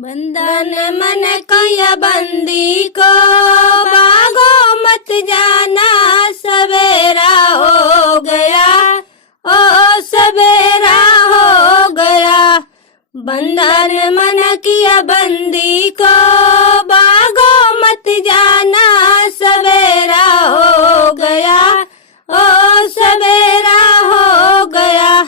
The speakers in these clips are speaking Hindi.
बंधन मन किया बंदी को, भागो मत जाना, सवेरा हो गया, ओ सवेरा हो गया। बंधन मन किया बंदी को, भागो मत जाना, सवेरा हो गया, ओ सवेरा हो गया।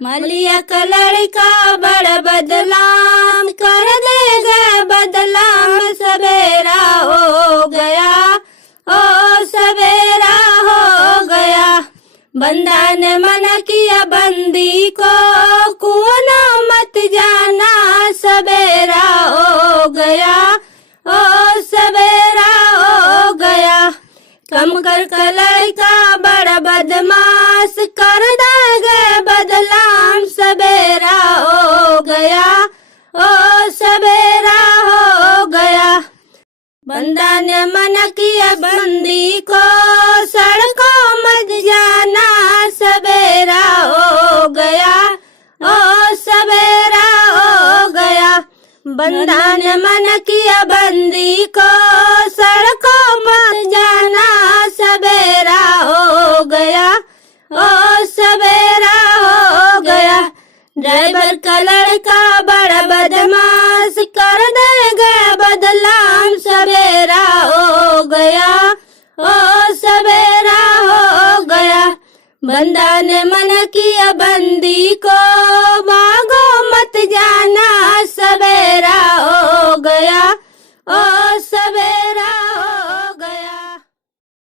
मलिया का लड़का बड़ बदलाम, कर देगा बदलाम, सवेरा हो गया, ओ सवेरा हो गया। बंधन मन किया बंदी को, कुआं मत जाना, सवेरा हो गया, ओ सवेरा हो गया। कम कर का लड़का बड़ा बदमाश, कर देगा बदलाम, सवेरा हो गया, ओ सवेरा हो गया। बंधन मन किया बंदी को, सड़कों मत जाना, सवेरा हो गया, ओ सवेरा हो गया। बंधन मन किया बंदी को, सड़कों मत जाना, सवेरा हो गया, ओ सवेरा हो गया। ड्राइवर का लड़का बड़ा बदमाश, कर देगा बदलाम, सवेरा हो गया, ओ सवेरा हो गया। बंधन मन किया बंदी को, भागो